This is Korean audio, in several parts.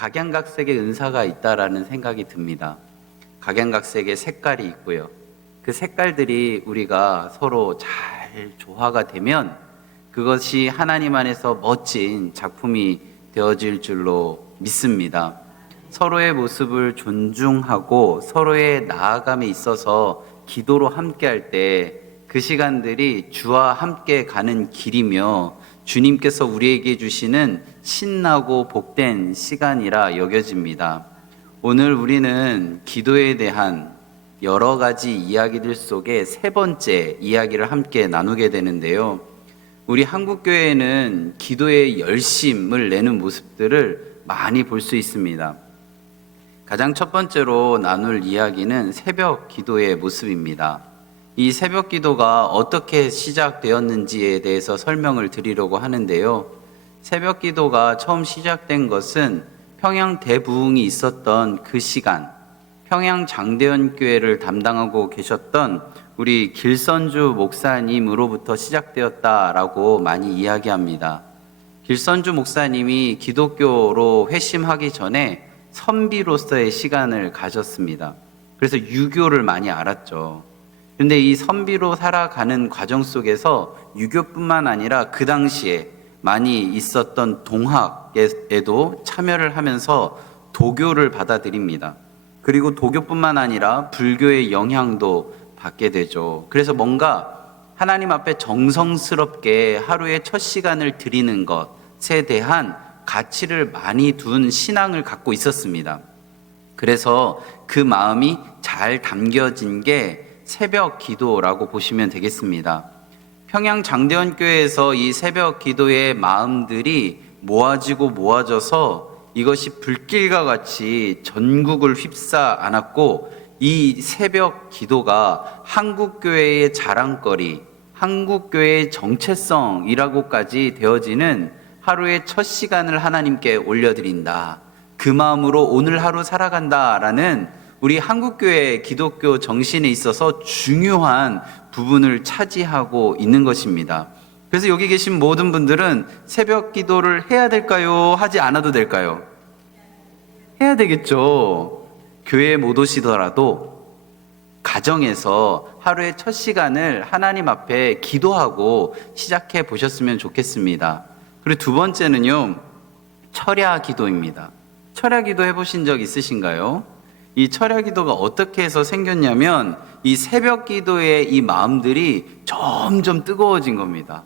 각양각색의 은사가 있다라는 생각이 듭니다. 각양각색의 색깔이 있고요. 그 색깔들이 우리가 서로 잘 조화가 되면 그것이 하나님 안에서 멋진 작품이 되어질 줄로 믿습니다. 서로의 모습을 존중하고 서로의 나아감에 있어서 기도로 함께할 때 그 시간들이 주와 함께 가는 길이며 주님께서 우리에게 주시는 신나고 복된 시간이라 여겨집니다. 오늘 우리는 기도에 대한 여러 가지 이야기들 속에 세 번째 이야기를 함께 나누게 되는데요. 우리 한국교회에는 기도에 열심을 내는 모습들을 많이 볼 수 있습니다. 가장 첫 번째로 나눌 이야기는 새벽 기도의 모습입니다. 이 새벽 기도가 어떻게 시작되었는지에 대해서 설명을 드리려고 하는데요. 새벽 기도가 처음 시작된 것은 평양 대부흥이 있었던 그 시간, 평양 장대현 교회를 담당하고 계셨던 우리 길선주 목사님으로부터 시작되었다라고 많이 이야기합니다. 길선주 목사님이 기독교로 회심하기 전에 선비로서의 시간을 가졌습니다. 그래서 유교를 많이 알았죠. 그런데 이 선비로 살아가는 과정 속에서 유교뿐만 아니라 그 당시에 많이 있었던 동학에도 참여를 하면서 도교를 받아들입니다. 그리고 도교뿐만 아니라 불교의 영향도 받게 되죠. 그래서 뭔가 하나님 앞에 정성스럽게 하루의 첫 시간을 드리는 것에 대한 가치를 많이 둔 신앙을 갖고 있었습니다. 그래서 그 마음이 잘 담겨진 게 새벽 기도라고 보시면 되겠습니다. 평양 장대현 교회에서 이 새벽 기도의 마음들이 모아져서 이것이 불길과 같이 전국을 휩싸 안았고 이 새벽 기도가 한국교회의 자랑거리, 한국교회의 정체성이라고까지 되어지는 하루의 첫 시간을 하나님께 올려드린다. 그 마음으로 오늘 하루 살아간다라는 우리 한국교회 기독교 정신에 있어서 중요한 부분을 차지하고 있는 것입니다. 그래서 여기 계신 모든 분들은 새벽 기도를 해야 될까요? 하지 않아도 될까요? 해야 되겠죠. 교회에 못 오시더라도 가정에서 하루의 첫 시간을 하나님 앞에 기도하고 시작해 보셨으면 좋겠습니다. 그리고 두 번째는요, 철야 기도입니다. 철야 기도 해보신 적 있으신가요? 이 철야 기도가 어떻게 해서 생겼냐면 이 새벽 기도의 이 마음들이 점점 뜨거워진 겁니다.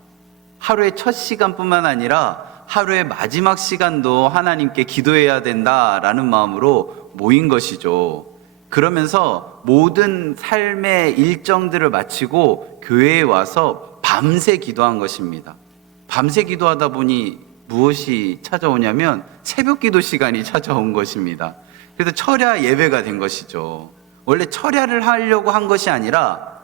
하루의 첫 시간뿐만 아니라 하루의 마지막 시간도 하나님께 기도해야 된다라는 마음으로 모인 것이죠. 그러면서 모든 삶의 일정들을 마치고 교회에 와서 밤새 기도한 것입니다. 밤새 기도하다 보니 무엇이 찾아오냐면 새벽 기도 시간이 찾아온 것입니다. 그래서 철야 예배가 된 것이죠. 원래 철야를 하려고 한 것이 아니라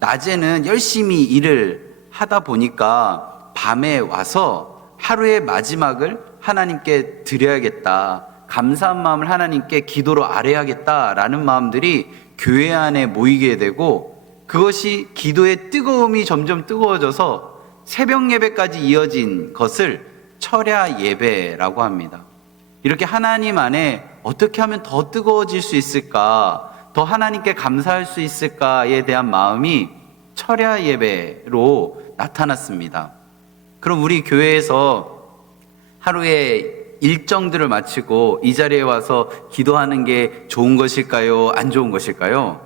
낮에는 열심히 일을 하다 보니까 밤에 와서 하루의 마지막을 하나님께 드려야겠다. 감사한 마음을 하나님께 기도로 아뢰야겠다라는 마음들이 교회 안에 모이게 되고 그것이 기도의 뜨거움이 점점 뜨거워져서 새벽 예배까지 이어진 것을 철야 예배라고 합니다. 이렇게 하나님 안에 어떻게 하면 더 뜨거워질 수 있을까, 더 하나님께 감사할 수 있을까에 대한 마음이 철야 예배로 나타났습니다. 그럼 우리 교회에서 하루에 일정들을 마치고 이 자리에 와서 기도하는 게 좋은 것일까요? 안 좋은 것일까요?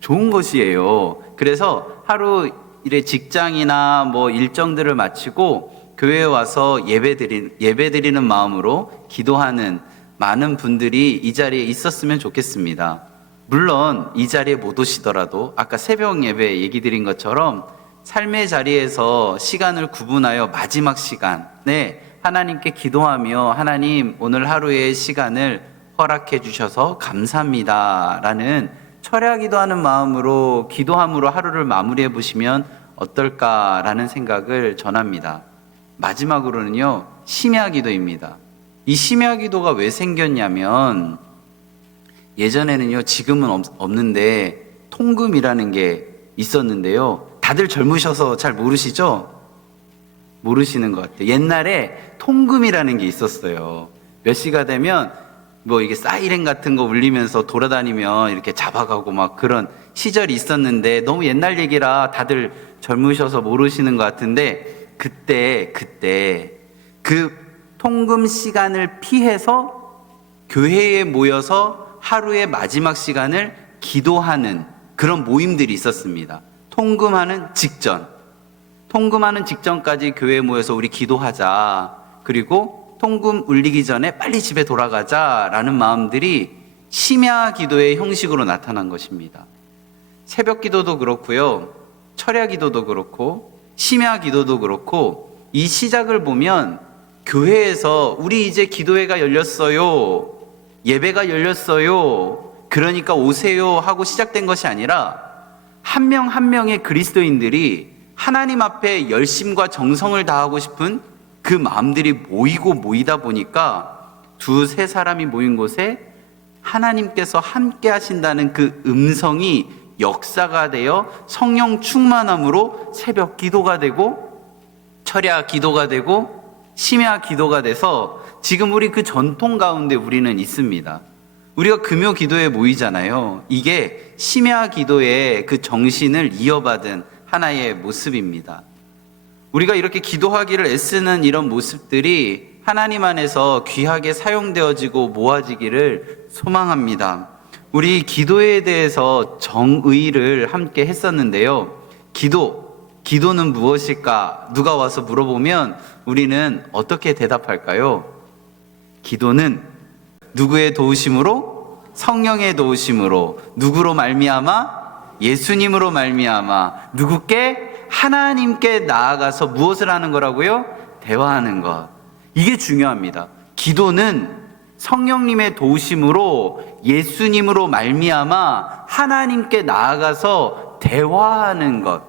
좋은 것이에요. 그래서 하루 일의 직장이나 뭐 일정들을 마치고 교회에 와서 예배드리는 마음으로 기도하는 많은 분들이 이 자리에 있었으면 좋겠습니다. 물론 이 자리에 못 오시더라도 아까 새벽 예배 얘기 드린 것처럼 삶의 자리에서 시간을 구분하여 마지막 시간에 하나님께 기도하며 하나님 오늘 하루의 시간을 허락해 주셔서 감사합니다 라는 철야 기도하는 마음으로 기도함으로 하루를 마무리해 보시면 어떨까라는 생각을 전합니다. 마지막으로는요, 심야 기도입니다. 이 심야 기도가 왜 생겼냐면 예전에는요, 지금은 없는데 통금이라는 게 있었는데요. 다들 젊으셔서 잘 모르시죠? 모르시는 것 같아요. 옛날에 통금이라는 게 있었어요. 몇 시가 되면 뭐 이게 사이렌 같은 거 울리면서 돌아다니면 이렇게 잡아가고 막 그런 시절이 있었는데, 너무 옛날 얘기라 다들 젊으셔서 모르시는 것 같은데, 그때 그 통금 시간을 피해서 교회에 모여서 하루의 마지막 시간을 기도하는 그런 모임들이 있었습니다. 통금하는 직전까지 교회에 모여서 우리 기도하자, 그리고 통금 울리기 전에 빨리 집에 돌아가자라는 마음들이 심야 기도의 형식으로 나타난 것입니다. 새벽 기도도 그렇고요, 철야 기도도 그렇고 심야 기도도 그렇고, 이 시작을 보면 교회에서 우리 이제 기도회가 열렸어요, 예배가 열렸어요, 그러니까 오세요 하고 시작된 것이 아니라, 한 명 한 명의 그리스도인들이 하나님 앞에 열심과 정성을 다하고 싶은 그 마음들이 모이다 보니까, 두세 사람이 모인 곳에 하나님께서 함께 하신다는 그 음성이 역사가 되어 성령 충만함으로 새벽 기도가 되고, 철야 기도가 되고, 심야 기도가 돼서 지금 우리 그 전통 가운데 우리는 있습니다. 우리가 금요 기도에 모이잖아요. 이게 심야 기도의 그 정신을 이어받은 하나의 모습입니다. 우리가 이렇게 기도하기를 애쓰는 이런 모습들이 하나님 안에서 귀하게 사용되어지고 모아지기를 소망합니다. 우리 기도에 대해서 정의를 함께 했었는데요. 기도는 무엇일까? 누가 와서 물어보면 우리는 어떻게 대답할까요? 기도는 누구의 도우심으로? 성령의 도우심으로. 누구로 말미암아? 예수님으로 말미암아. 누구께? 하나님께 나아가서 무엇을 하는 거라고요? 대화하는 것. 이게 중요합니다. 기도는 성령님의 도우심으로 예수님으로 말미암아 하나님께 나아가서 대화하는 것.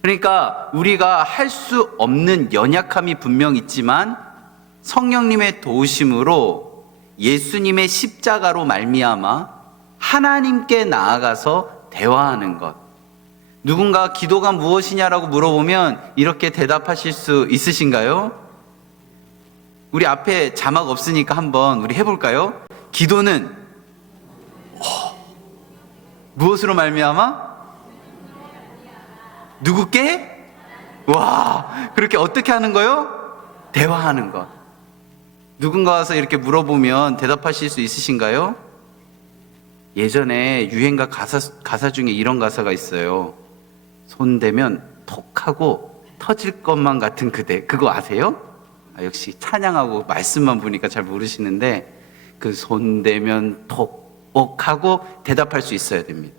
그러니까 우리가 할 수 없는 연약함이 분명 있지만 성령님의 도우심으로 예수님의 십자가로 말미암아 하나님께 나아가서 대화하는 것. 누군가 기도가 무엇이냐라고 물어보면 이렇게 대답하실 수 있으신가요? 우리 앞에 자막 없으니까 한번 우리 해볼까요? 기도는 무엇으로 말미암아? 누구께? 와, 그렇게 어떻게 하는 거요? 대화하는 것. 누군가 와서 이렇게 물어보면 대답하실 수 있으신가요? 예전에 유행가 가사 중에 이런 가사가 있어요. 손대면 톡하고 터질 것만 같은 그대. 그거 아세요? 역시 찬양하고 말씀만 보니까 잘 모르시는데, 그 손대면 톡하고 대답할 수 있어야 됩니다.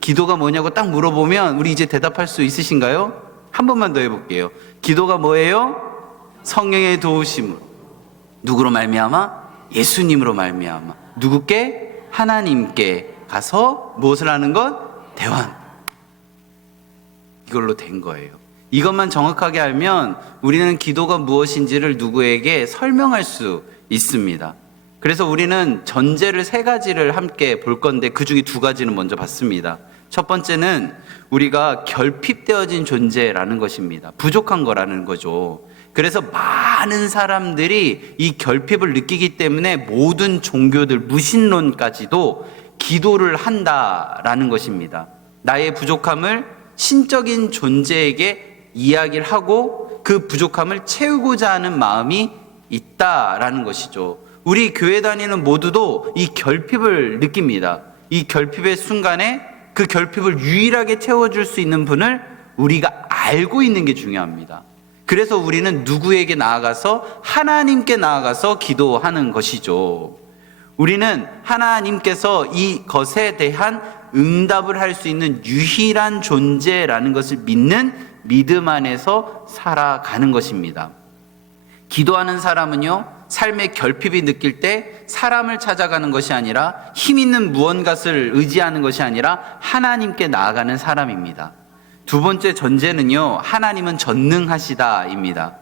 기도가 뭐냐고 딱 물어보면 우리 이제 대답할 수 있으신가요? 한 번만 더 해볼게요. 기도가 뭐예요? 성령의 도우심으로. 누구로 말미암아? 예수님으로 말미암아. 누구께? 하나님께 가서 무엇을 하는 것? 대화하는 것. 이걸로 된 거예요. 이것만 정확하게 알면 우리는 기도가 무엇인지를 누구에게 설명할 수 있습니다. 그래서 우리는 전제를 3가지를 함께 볼 건데, 그 중에 2가지는 먼저 봤습니다. 첫 번째는 우리가 결핍되어진 존재라는 것입니다. 부족한 거라는 거죠. 그래서 많은 사람들이 이 결핍을 느끼기 때문에 모든 종교들, 무신론까지도 기도를 한다라는 것입니다. 나의 부족함을 신적인 존재에게 이야기를 하고 그 부족함을 채우고자 하는 마음이 있다라는 것이죠. 우리 교회 다니는 모두도 이 결핍을 느낍니다. 이 결핍의 순간에 그 결핍을 유일하게 채워줄 수 있는 분을 우리가 알고 있는 게 중요합니다. 그래서 우리는 누구에게 나아가서? 하나님께 나아가서 기도하는 것이죠. 우리는 하나님께서 이것에 대한 응답을 할 수 있는 유일한 존재라는 것을 믿는 믿음 안에서 살아가는 것입니다. 기도하는 사람은요, 삶의 결핍이 느낄 때 사람을 찾아가는 것이 아니라, 힘 있는 무언가를 의지하는 것이 아니라 하나님께 나아가는 사람입니다. 2번째 전제는요, 하나님은 전능하시다입니다.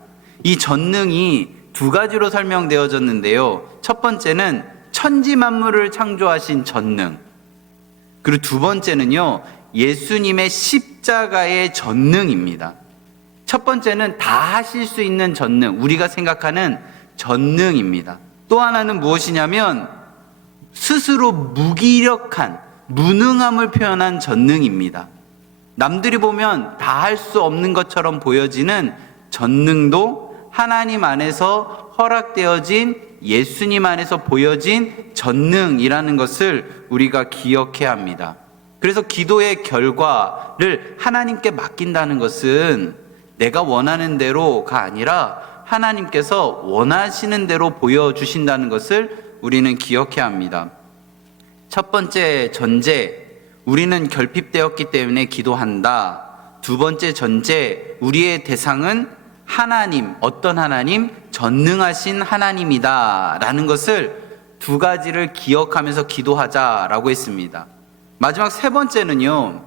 이 전능이 2가지로 설명되어졌는데요. 첫 번째는 천지 만물을 창조하신 전능. 그리고 2번째는요, 예수님의 십자가의 전능입니다. 첫 번째는 다 하실 수 있는 전능, 우리가 생각하는 전능입니다. 또 하나는 무엇이냐면 스스로 무기력한, 무능함을 표현한 전능입니다. 남들이 보면 다 할 수 없는 것처럼 보여지는 전능도 하나님 안에서 허락되어진, 예수님 안에서 보여진 전능이라는 것을 우리가 기억해야 합니다. 그래서 기도의 결과를 하나님께 맡긴다는 것은 내가 원하는 대로가 아니라 하나님께서 원하시는 대로 보여주신다는 것을 우리는 기억해야 합니다. 첫 번째 전제, 우리는 결핍되었기 때문에 기도한다. 두 번째 전제, 우리의 대상은 하나님, 어떤 하나님? 전능하신 하나님이다 라는 것을 두 가지를 기억하면서 기도하자라고 했습니다. 마지막 세 번째는요,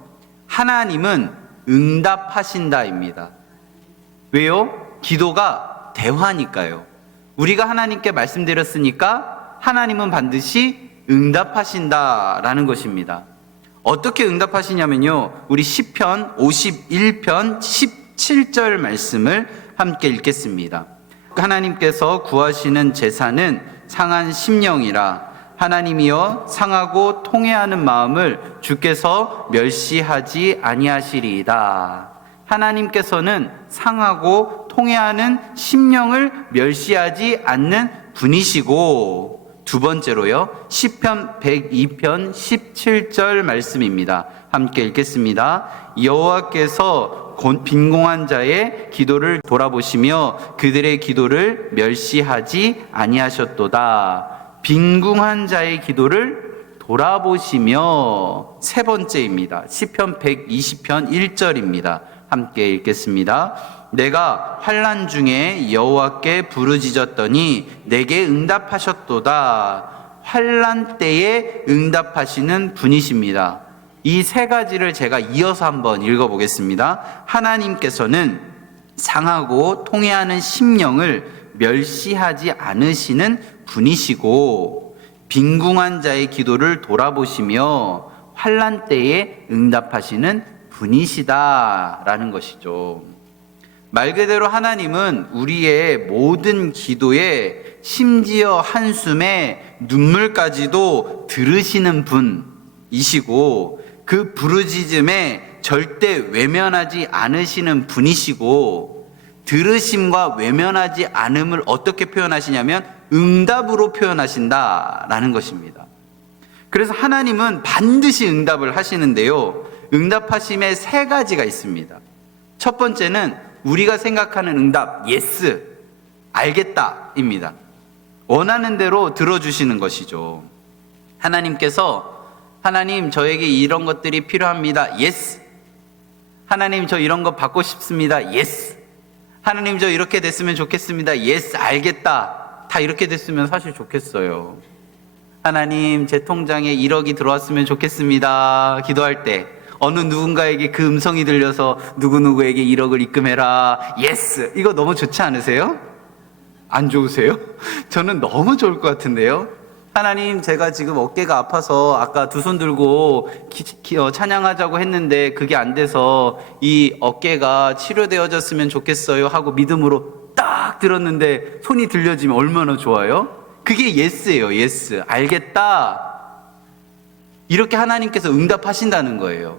하나님은 응답하신다입니다. 왜요? 기도가 대화니까요. 우리가 하나님께 말씀드렸으니까 하나님은 반드시 응답하신다라는 것입니다. 어떻게 응답하시냐면요, 우리 시편 51편 17절 말씀을 함께 읽겠습니다. 하나님께서 구하시는 제사는 상한 심령이라. 하나님이여 상하고 통회하는 마음을 주께서 멸시하지 아니하시리이다. 하나님께서는 상하고 통회하는 심령을 멸시하지 않는 분이시고, 두 번째로요, 시편 102편 17절 말씀입니다. 함께 읽겠습니다. 여호와께서 빈궁한 자의 기도를 돌아보시며 그들의 기도를 멸시하지 아니하셨도다. 빈궁한 자의 기도를 돌아보시며, 세 번째입니다. 시편 120편 1절입니다. 함께 읽겠습니다. 내가 환난 중에 여호와께 부르짖었더니 내게 응답하셨도다. 환난 때에 응답하시는 분이십니다. 이 세 가지를 제가 이어서 한번 읽어보겠습니다. 하나님께서는 상하고 통회하는 심령을 멸시하지 않으시는 분이시고, 빈궁한 자의 기도를 돌아보시며 환난 때에 응답하시는 분이시다라는 것이죠. 말 그대로 하나님은 우리의 모든 기도에, 심지어 한숨에 눈물까지도 들으시는 분이시고, 그 부르짖음에 절대 외면하지 않으시는 분이시고, 들으심과 외면하지 않음을 어떻게 표현하시냐면 응답으로 표현하신다라는 것입니다. 그래서 하나님은 반드시 응답을 하시는데요, 응답하심에 세 가지가 있습니다. 첫 번째는 우리가 생각하는 응답, 예스, 알겠다입니다. 원하는 대로 들어주시는 것이죠. 하나님 저에게 이런 것들이 필요합니다. 예스. 하나님 저 이런 거 받고 싶습니다. 예스. 하나님 저 이렇게 됐으면 좋겠습니다. 예스, 알겠다. 다 이렇게 됐으면 사실 좋겠어요. 하나님 제 통장에 1억이 들어왔으면 좋겠습니다. 기도할 때 어느 누군가에게 그 음성이 들려서 누구누구에게 1억을 입금해라. 예스. 이거 너무 좋지 않으세요? 안 좋으세요? 저는 너무 좋을 것 같은데요. 하나님 제가 지금 어깨가 아파서 아까 두 손 들고 찬양하자고 했는데 그게 안 돼서 이 어깨가 치료되어졌으면 좋겠어요 하고 믿음으로 딱 들었는데 손이 들려지면 얼마나 좋아요? 그게 예스예요. 예스. 알겠다. 이렇게 하나님께서 응답하신다는 거예요.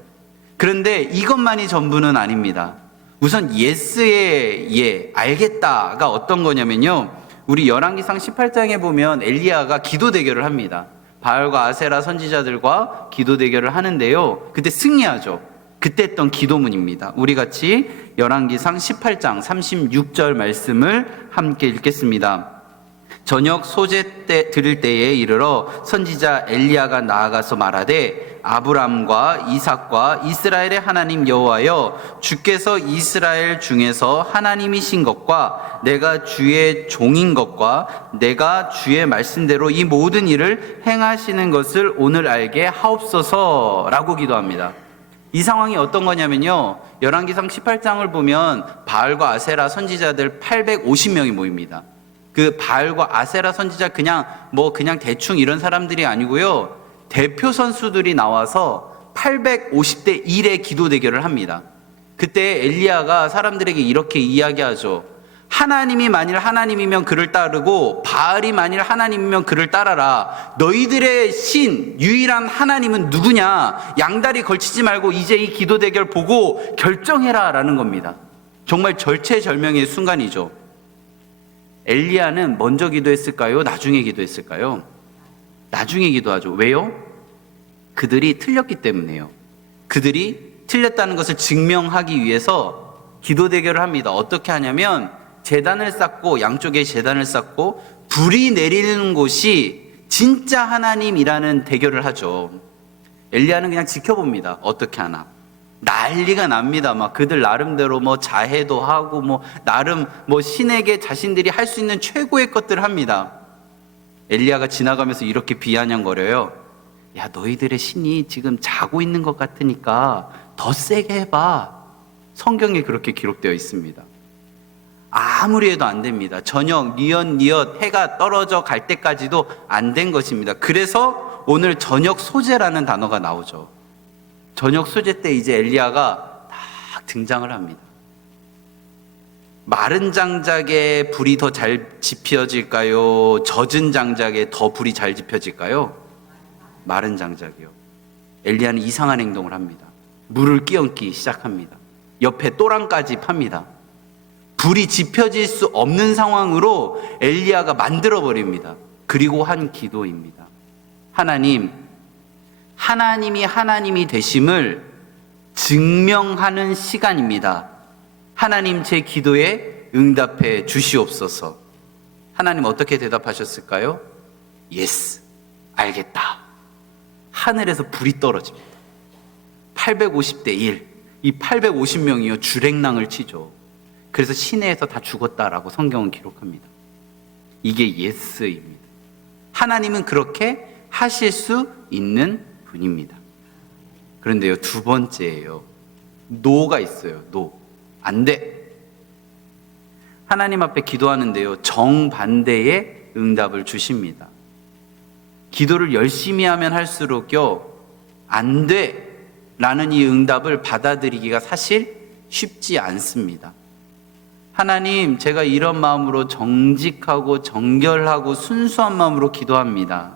그런데 이것만이 전부는 아닙니다. 우선 예스의 예, 알겠다가 어떤 거냐면요, 우리 열왕기상 18장에 보면 엘리야가 기도 대결을 합니다. 바알과 아세라 선지자들과 기도 대결을 하는데요, 그때 승리하죠. 그때 했던 기도문입니다. 우리 같이 열왕기상 18장 36절 말씀을 함께 읽겠습니다. 저녁 소재 때 드릴 때에 이르러 선지자 엘리야가 나아가서 말하되, 아브람과 이삭과 이스라엘의 하나님 여호와여, 주께서 이스라엘 중에서 하나님이신 것과 내가 주의 종인 것과 내가 주의 말씀대로 이 모든 일을 행하시는 것을 오늘 알게 하옵소서라고 기도합니다. 이 상황이 어떤 거냐면요, 열왕기상 18장을 보면 바알과 아세라 선지자들 850명이 모입니다. 그 바알과 아세라 선지자 그냥 대충 이런 사람들이 아니고요, 대표 선수들이 나와서 850대 1의 기도 대결을 합니다. 그때 엘리야가 사람들에게 이렇게 이야기하죠. 하나님이 만일 하나님이면 그를 따르고 바알이 만일 하나님이면 그를 따라라. 너희들의 신 유일한 하나님은 누구냐? 양다리 걸치지 말고 이제 이 기도 대결 보고 결정해라 라는 겁니다. 정말 절체절명의 순간이죠. 엘리야는 먼저 기도했을까요? 나중에 기도했을까요? 나중에 기도하죠. 왜요? 그들이 틀렸기 때문에요. 그들이 틀렸다는 것을 증명하기 위해서 기도 대결을 합니다. 어떻게 하냐면 제단을 쌓고, 양쪽에 제단을 쌓고 불이 내리는 곳이 진짜 하나님이라는 대결을 하죠. 엘리야는 그냥 지켜봅니다. 어떻게 하나. 난리가 납니다. 막 그들 나름대로 뭐 자해도 하고 뭐 나름 뭐 신에게 자신들이 할 수 있는 최고의 것들을 합니다. 엘리야가 지나가면서 이렇게 비아냥거려요. 야, 너희들의 신이 지금 자고 있는 것 같으니까 더 세게 해봐. 성경에 그렇게 기록되어 있습니다. 아무리 해도 안 됩니다. 저녁 니엇 해가 떨어져 갈 때까지도 안 된 것입니다. 그래서 오늘 저녁 소재라는 단어가 나오죠. 저녁 소재 때 이제 엘리야가 딱 등장을 합니다. 마른 장작에 불이 더 잘 지펴질까요? 젖은 장작에 더 불이 잘 지펴질까요? 마른 장작이요. 엘리야는 이상한 행동을 합니다. 물을 끼얹기 시작합니다. 옆에 또랑까지 팝니다. 불이 지펴질 수 없는 상황으로 엘리야가 만들어버립니다. 그리고 한 기도입니다. 하나님이 하나님이 되심을 증명하는 시간입니다. 하나님, 제 기도에 응답해 주시옵소서. 하나님 어떻게 대답하셨을까요? 예스, 알겠다. 하늘에서 불이 떨어집니다. 850대 1. 이 850명이요 주랭랑을 치죠. 그래서 시내에서 다 죽었다라고 성경은 기록합니다. 이게 예스입니다. 하나님은 그렇게 하실 수 있는 분입니다. 그런데요, 두 번째예요. 노가 있어요. 노. 안 돼. 하나님 앞에 기도하는데요, 정반대의 응답을 주십니다. 기도를 열심히 하면 할수록요, 안 돼 라는 이 응답을 받아들이기가 사실 쉽지 않습니다. 하나님, 제가 이런 마음으로 정직하고 정결하고 순수한 마음으로 기도합니다.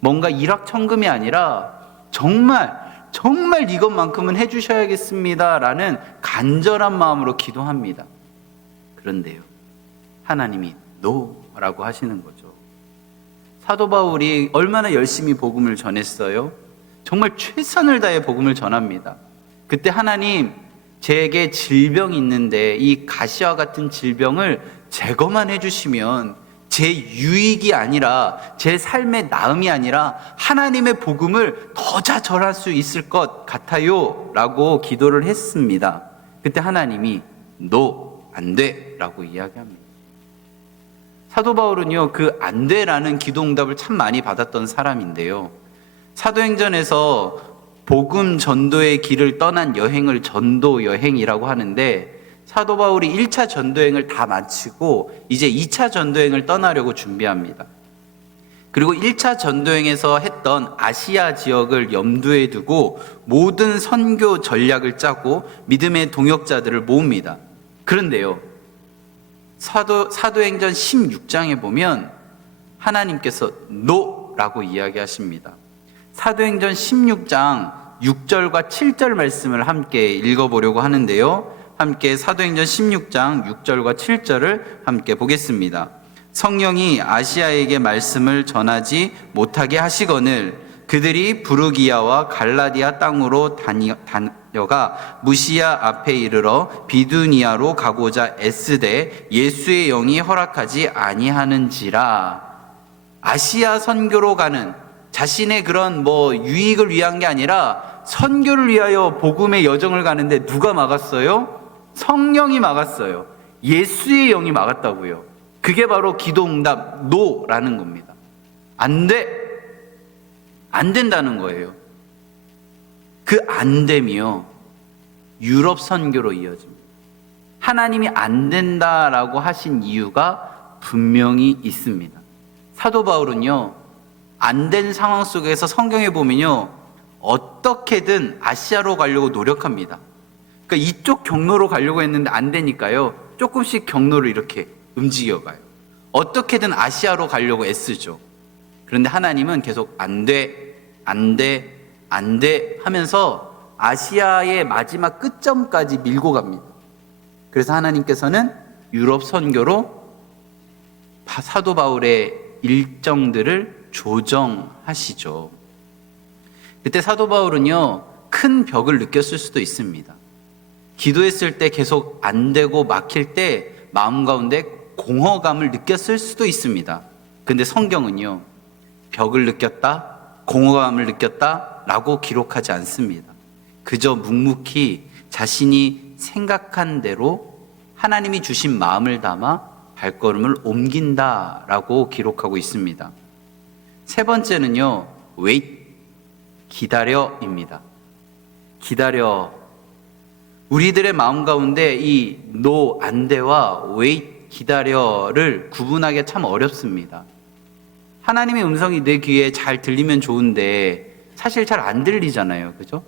뭔가 일확천금이 아니라 정말 이것만큼은 해주셔야겠습니다 라는 간절한 마음으로 기도합니다. 그런데요, 하나님이 노라고 하시는 거죠. 사도 바울이 얼마나 열심히 복음을 전했어요? 정말 최선을 다해 복음을 전합니다. 그때 하나님, 제게 질병이 있는데 이 가시와 같은 질병을 제거만 해주시면 제 유익이 아니라, 제 삶의 나음이 아니라 하나님의 복음을 더 잘 전할 수 있을 것 같아요 라고 기도를 했습니다. 그때 하나님이 no, 안 돼 라고 이야기합니다. 사도 바울은요, 그 안 돼라는 기도 응답을 참 많이 받았던 사람인데요, 사도행전에서 복음 전도의 길을 떠난 여행을 전도 여행이라고 하는데, 사도 바울이 1차 전도행을 다 마치고 이제 2차 전도행을 떠나려고 준비합니다. 그리고 1차 전도행에서 했던 아시아 지역을 염두에 두고 모든 선교 전략을 짜고 믿음의 동역자들을 모읍니다. 그런데요, 사도행전 16장에 보면 하나님께서 노라고 이야기하십니다. 사도행전 16장 6절과 7절 말씀을 함께 읽어보려고 하는데요, 함께 사도행전 16장 6절과 7절을 함께 보겠습니다. 성령이 아시아에게 말씀을 전하지 못하게 하시거늘 그들이 부르기아와 갈라디아 땅으로 다녀가 무시아 앞에 이르러 비두니아로 가고자 애쓰되 예수의 영이 허락하지 아니하는지라. 아시아 선교로 가는, 자신의 그런 유익을 위한 게 아니라 선교를 위하여 복음의 여정을 가는데 누가 막았어요? 성령이 막았어요. 예수의 영이 막았다고요. 그게 바로 기도응답 노라는 겁니다. 안 돼. 안 된다는 거예요. 그 안 됨이요, 유럽 선교로 이어집니다. 하나님이 안 된다라고 하신 이유가 분명히 있습니다. 사도 바울은요, 안 된 상황 속에서 성경에 보면요, 어떻게든 아시아로 가려고 노력합니다. 그러니까 이쪽 경로로 가려고 했는데 안 되니까요, 조금씩 경로를 이렇게 움직여가요. 어떻게든 아시아로 가려고 애쓰죠. 그런데 하나님은 계속 안 돼, 안 돼, 안 돼 하면서 아시아의 마지막 끝점까지 밀고 갑니다. 그래서 하나님께서는 유럽 선교로 사도 바울의 일정들을 조정하시죠. 그때 사도 바울은요, 큰 벽을 느꼈을 수도 있습니다. 기도했을 때 계속 안 되고 막힐 때 마음 가운데 공허감을 느꼈을 수도 있습니다. 근데 성경은요, 벽을 느꼈다, 공허감을 느꼈다 라고 기록하지 않습니다. 그저 묵묵히 자신이 생각한 대로 하나님이 주신 마음을 담아 발걸음을 옮긴다라고 기록하고 있습니다. 세 번째는요, wait, 기다려입니다. 기다려. 우리들의 마음 가운데 이 no, 안 돼와 wait, 기다려를 구분하기가 참 어렵습니다. 하나님의 음성이 내 귀에 잘 들리면 좋은데 사실 잘 안 들리잖아요. 그죠?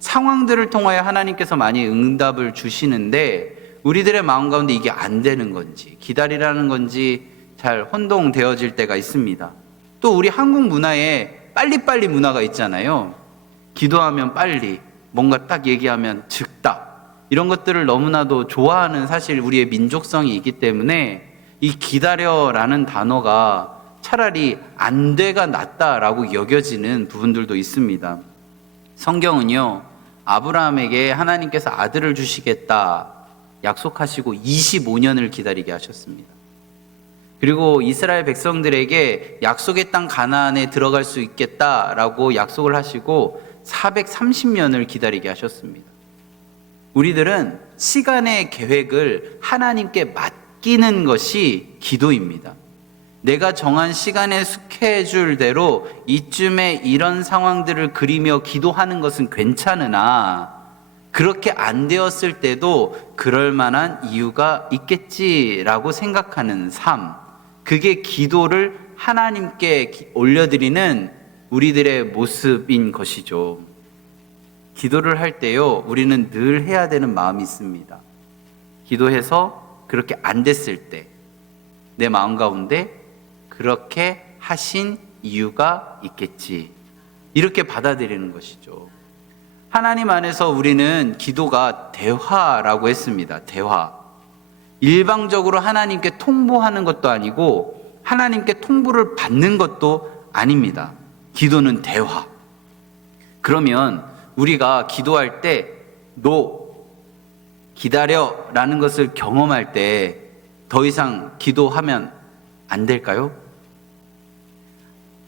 상황들을 통하여 하나님께서 많이 응답을 주시는데 우리들의 마음 가운데 이게 안 되는 건지 기다리라는 건지 잘 혼동되어질 때가 있습니다. 또 우리 한국 문화에 빨리빨리 문화가 있잖아요. 기도하면 빨리, 뭔가 딱 얘기하면 즉답, 이런 것들을 너무나도 좋아하는 사실 우리의 민족성이 있기 때문에 이 기다려라는 단어가 차라리 안 돼가 낫다라고 여겨지는 부분들도 있습니다. 성경은요, 아브라함에게 하나님께서 아들을 주시겠다 약속하시고 25년을 기다리게 하셨습니다. 그리고 이스라엘 백성들에게 약속의 땅 가나안에 들어갈 수 있겠다라고 약속을 하시고 430년을 기다리게 하셨습니다. 우리들은 시간의 계획을 하나님께 맡기는 것이 기도입니다. 내가 정한 시간의 스케줄대로 이쯤에 이런 상황들을 그리며 기도하는 것은 괜찮으나 그렇게 안 되었을 때도 그럴 만한 이유가 있겠지라고 생각하는 삶, 그게 기도를 하나님께 올려드리는 우리들의 모습인 것이죠. 기도를 할 때요, 우리는 늘 해야 되는 마음이 있습니다. 기도해서 그렇게 안 됐을 때 내 마음 가운데 그렇게 하신 이유가 있겠지, 이렇게 받아들이는 것이죠. 하나님 안에서 우리는 기도가 대화라고 했습니다. 대화. 일방적으로 하나님께 통보하는 것도 아니고 하나님께 통보를 받는 것도 아닙니다. 기도는 대화. 그러면 우리가 기도할 때 너 기다려 라는 것을 경험할 때 더 이상 기도하면 안 될까요?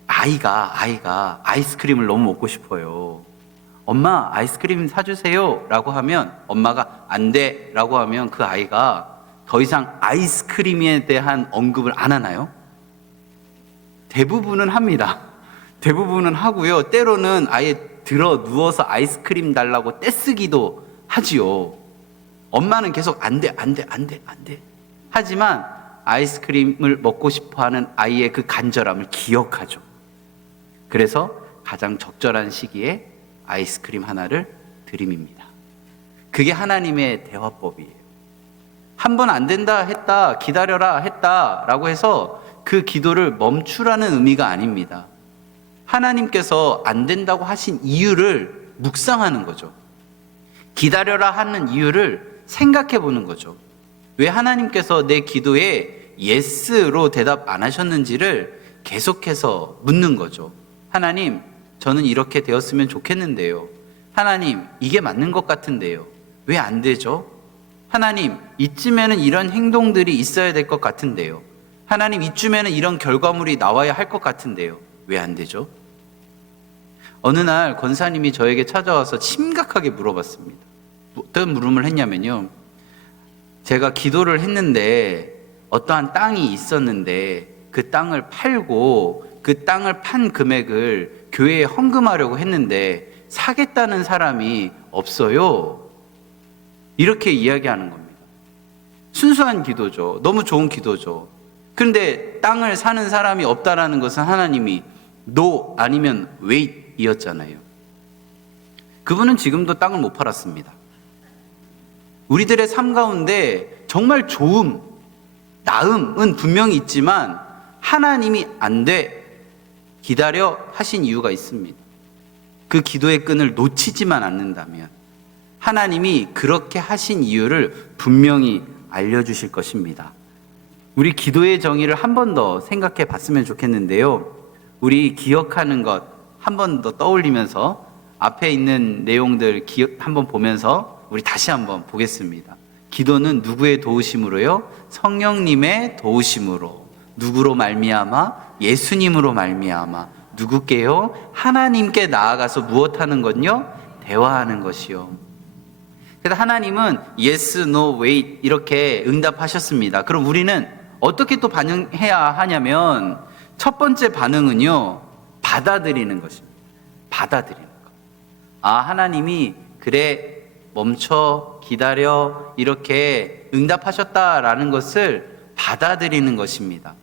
아이가 아이스크림을 너무 먹고 싶어요. 엄마 아이스크림 사주세요 라고 하면 엄마가 안 돼 라고 하면 그 아이가 더 이상 아이스크림에 대한 언급을 안 하나요? 대부분은 합니다. 대부분은 하고요. 때로는 아예 들어 누워서 아이스크림 달라고 떼쓰기도 하지요. 엄마는 계속 안 돼. 하지만 아이스크림을 먹고 싶어하는 아이의 그 간절함을 기억하죠. 그래서 가장 적절한 시기에 아이스크림 하나를 드림입니다. 그게 하나님의 대화법이에요. 한 번 안 된다 했다, 기다려라 했다라고 해서 그 기도를 멈추라는 의미가 아닙니다. 하나님께서 안 된다고 하신 이유를 묵상하는 거죠. 기다려라 하는 이유를 생각해 보는 거죠. 왜 하나님께서 내 기도에 예스로 대답 안 하셨는지를 계속해서 묻는 거죠. 하나님, 저는 이렇게 되었으면 좋겠는데요. 하나님, 이게 맞는 것 같은데요. 왜 안 되죠? 하나님, 이쯤에는 이런 행동들이 있어야 될 것 같은데요. 하나님, 이쯤에는 이런 결과물이 나와야 할 것 같은데요. 왜 안 되죠? 어느 날 권사님이 저에게 찾아와서 심각하게 물어봤습니다. 어떤 물음을 했냐면요, 제가 기도를 했는데 어떠한 땅이 있었는데 그 땅을 팔고 그 땅을 판 금액을 교회에 헌금하려고 했는데 사겠다는 사람이 없어요. 이렇게 이야기하는 겁니다. 순수한 기도죠. 너무 좋은 기도죠. 그런데 땅을 사는 사람이 없다라는 것은 하나님이 no 아니면 wait 이었잖아요. 그분은 지금도 땅을 못 팔았습니다. 우리들의 삶 가운데 정말 좋음, 나음은 분명히 있지만 하나님이 안 돼, 기다려 하신 이유가 있습니다. 그 기도의 끈을 놓치지만 않는다면 하나님이 그렇게 하신 이유를 분명히 알려주실 것입니다. 우리 기도의 정의를 한 번 더 생각해 봤으면 좋겠는데요. 우리 기억하는 것 한 번 더 떠올리면서 앞에 있는 내용들 한번 보면서 우리 다시 한번 보겠습니다. 기도는 누구의 도우심으로요? 성령님의 도우심으로. 누구로 말미암아? 예수님으로 말미암아. 누구께요? 하나님께 나아가서 무엇하는 건요? 대화하는 것이요. 그래서 하나님은 yes, no, wait 이렇게 응답하셨습니다. 그럼 우리는 어떻게 또 반응해야 하냐면 첫 번째 반응은요, 받아들이는 것입니다. 받아들이는 것. 아, 하나님이 그래, 멈춰, 기다려 이렇게 응답하셨다라는 것을 받아들이는 것입니다.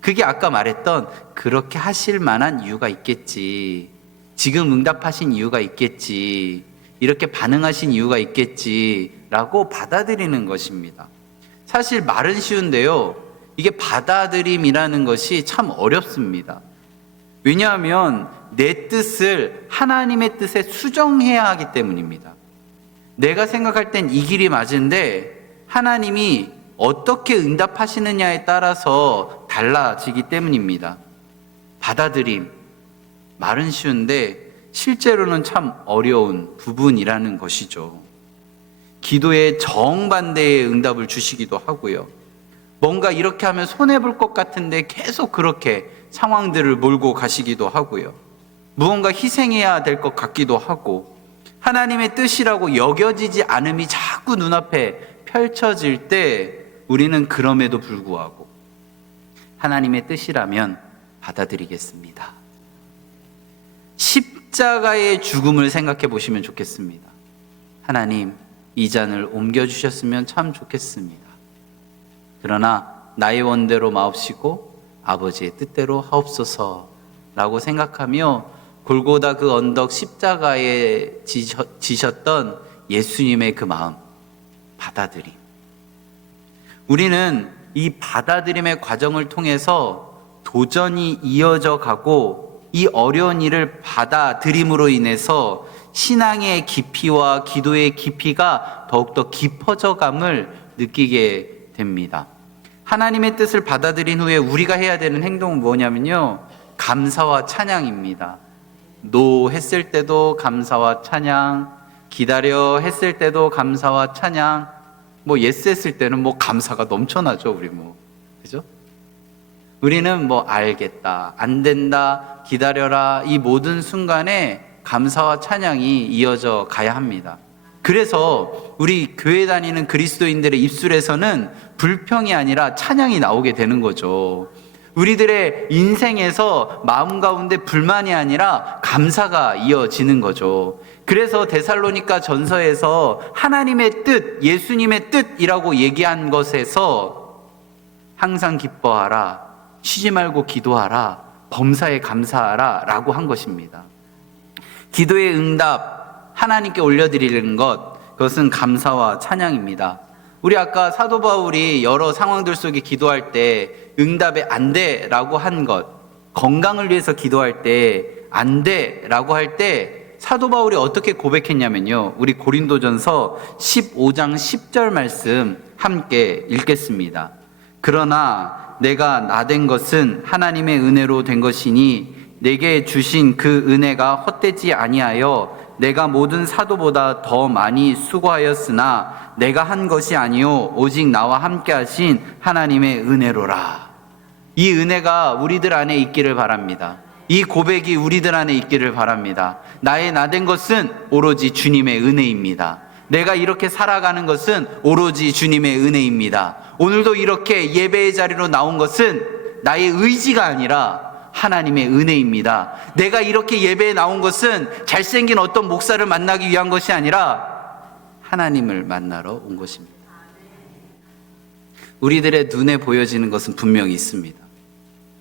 그게 아까 말했던 그렇게 하실 만한 이유가 있겠지, 지금 응답하신 이유가 있겠지, 이렇게 반응하신 이유가 있겠지라고 받아들이는 것입니다. 사실 말은 쉬운데요, 이게 받아들임이라는 것이 참 어렵습니다. 왜냐하면 내 뜻을 하나님의 뜻에 수정해야 하기 때문입니다. 내가 생각할 땐 이 길이 맞은데 하나님이 어떻게 응답하시느냐에 따라서 달라지기 때문입니다. 받아들임, 말은 쉬운데 실제로는 참 어려운 부분이라는 것이죠. 기도의 정반대의 응답을 주시기도 하고요. 뭔가 이렇게 하면 손해볼 것 같은데 계속 그렇게 상황들을 몰고 가시기도 하고요. 무언가 희생해야 될 것 같기도 하고, 하나님의 뜻이라고 여겨지지 않음이 자꾸 눈앞에 펼쳐질 때 우리는 그럼에도 불구하고 하나님의 뜻이라면 받아들이겠습니다. 십자가의 죽음을 생각해 보시면 좋겠습니다. 하나님, 이 잔을 옮겨주셨으면 참 좋겠습니다. 그러나 나의 원대로 마옵시고 아버지의 뜻대로 하옵소서라고 생각하며 골고다 그 언덕 십자가에 지셨던 예수님의 그 마음, 받아들임. 우리는 이 받아들임의 과정을 통해서 도전이 이어져 가고 이 어려운 일을 받아들임으로 인해서 신앙의 깊이와 기도의 깊이가 더욱더 깊어져 감을 느끼게 됩니다. 하나님의 뜻을 받아들인 후에 우리가 해야 되는 행동은 뭐냐면요, 감사와 찬양입니다. 노 했을 때도 감사와 찬양, 기다려 했을 때도 감사와 찬양, 뭐 예스 했을 때는 뭐 감사가 넘쳐나죠. 우리 그죠? 우리는 알겠다, 안 된다, 기다려라, 이 모든 순간에 감사와 찬양이 이어져 가야 합니다. 그래서 우리 교회 다니는 그리스도인들의 입술에서는 불평이 아니라 찬양이 나오게 되는 거죠. 우리들의 인생에서 마음 가운데 불만이 아니라 감사가 이어지는 거죠. 그래서 데살로니가 전서에서 하나님의 뜻, 예수님의 뜻이라고 얘기한 것에서 항상 기뻐하라, 쉬지 말고 기도하라, 범사에 감사하라 라고 한 것입니다. 기도의 응답, 하나님께 올려드리는 것, 그것은 감사와 찬양입니다. 우리 아까 사도 바울이 여러 상황들 속에 기도할 때 응답에 안 돼 라고 한 것, 건강을 위해서 기도할 때 안 돼 라고 할 때 사도 바울이 어떻게 고백했냐면요, 우리 고린도전서 15장 10절 말씀 함께 읽겠습니다. 그러나 내가 나된 것은 하나님의 은혜로 된 것이니 내게 주신 그 은혜가 헛되지 아니하여 내가 모든 사도보다 더 많이 수고하였으나 내가 한 것이 아니요 오직 나와 함께 하신 하나님의 은혜로라. 이 은혜가 우리들 안에 있기를 바랍니다. 이 고백이 우리들 안에 있기를 바랍니다. 나의 나된 것은 오로지 주님의 은혜입니다. 내가 이렇게 살아가는 것은 오로지 주님의 은혜입니다. 오늘도 이렇게 예배의 자리로 나온 것은 나의 의지가 아니라 하나님의 은혜입니다. 내가 이렇게 예배에 나온 것은 잘생긴 어떤 목사를 만나기 위한 것이 아니라 하나님을 만나러 온 것입니다. 우리들의 눈에 보여지는 것은 분명히 있습니다.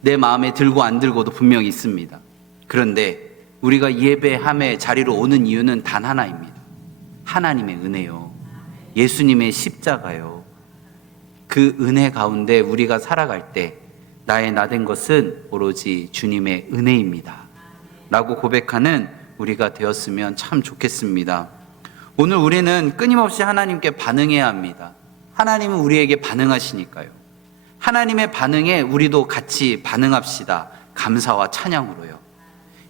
내 마음에 들고 안 들고도 분명히 있습니다. 그런데 우리가 예배함의 자리로 오는 이유는 단 하나입니다. 하나님의 은혜요. 예수님의 십자가요. 그 은혜 가운데 우리가 살아갈 때 나의 나된 것은 오로지 주님의 은혜입니다 라고 고백하는 우리가 되었으면 참 좋겠습니다. 오늘 우리는 끊임없이 하나님께 반응해야 합니다. 하나님은 우리에게 반응하시니까요. 하나님의 반응에 우리도 같이 반응합시다. 감사와 찬양으로요.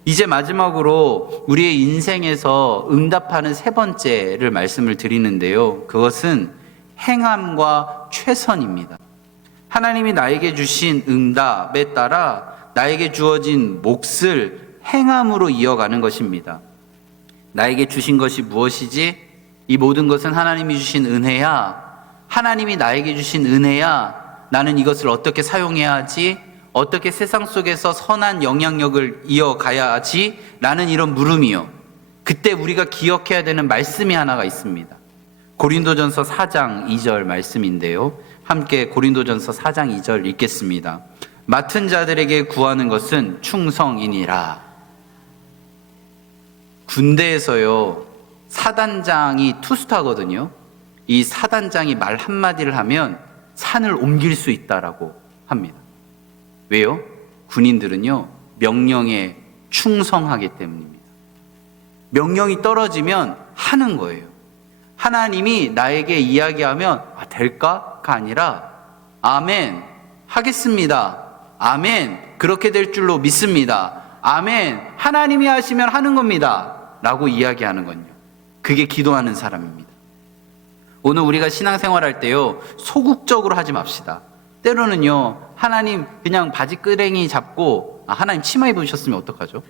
이제 마지막으로 우리의 인생에서 응답하는 세 번째를 말씀을 드리는데요. 그것은 행함과 최선입니다. 하나님이 나에게 주신 응답에 따라 나에게 주어진 몫을 행함으로 이어가는 것입니다. 나에게 주신 것이 무엇이지? 이 모든 것은 하나님이 주신 은혜야. 하나님이 나에게 주신 은혜야. 나는 이것을 어떻게 사용해야 하지? 어떻게 세상 속에서 선한 영향력을 이어가야 하지? 라는 이런 물음이요. 그때 우리가 기억해야 되는 말씀이 하나가 있습니다. 고린도전서 4장 2절 말씀인데요. 함께 고린도전서 4장 2절 읽겠습니다. 맡은 자들에게 구하는 것은 충성이니라. 군대에서요, 사단장이 투스타거든요. 이 사단장이 말 한마디를 하면 산을 옮길 수 있다라고 합니다. 왜요? 군인들은요, 명령에 충성하기 때문입니다. 명령이 떨어지면 하는 거예요. 하나님이 나에게 이야기하면 될까가 아니라 아멘, 하겠습니다. 아멘, 그렇게 될 줄로 믿습니다. 아멘, 하나님이 하시면 하는 겁니다 라고 이야기하는 건요, 그게 기도하는 사람입니다. 오늘 우리가 신앙생활할 때요, 소극적으로 하지 맙시다. 때로는요, 하나님 그냥 바지끄댕이 잡고, 하나님 치마 입으셨으면 어떡하죠?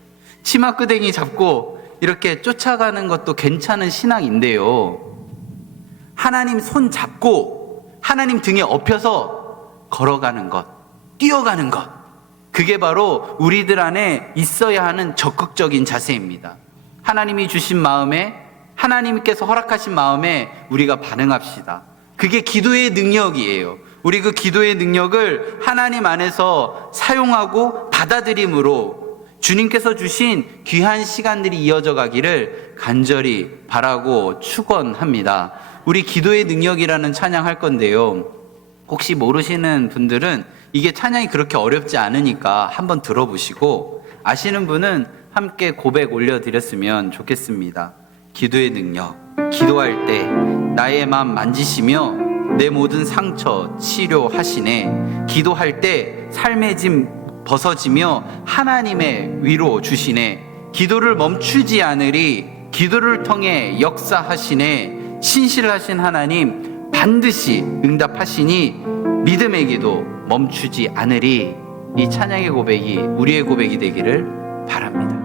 치마 끄댕이 잡고 이렇게 쫓아가는 것도 괜찮은 신앙인데요, 하나님 손 잡고 하나님 등에 엎여서 걸어가는 것, 뛰어가는 것, 그게 바로 우리들 안에 있어야 하는 적극적인 자세입니다. 하나님이 주신 마음에, 하나님께서 허락하신 마음에 우리가 반응합시다. 그게 기도의 능력이에요. 우리 그 기도의 능력을 하나님 안에서 사용하고 받아들임으로 주님께서 주신 귀한 시간들이 이어져 가기를 간절히 바라고 축원합니다. 우리 기도의 능력이라는 찬양할 건데요, 혹시 모르시는 분들은 이게 찬양이 그렇게 어렵지 않으니까 한번 들어보시고, 아시는 분은 함께 고백 올려드렸으면 좋겠습니다. 기도의 능력. 기도할 때 나의 마음 만지시며 내 모든 상처 치료하시네. 기도할 때 삶의 짐 벗어지며 하나님의 위로 주시네. 기도를 멈추지 않으리. 기도를 통해 역사하시네. 신실하신 하나님 반드시 응답하시니 믿음의 기도 멈추지 않으리. 이 찬양의 고백이 우리의 고백이 되기를 바랍니다.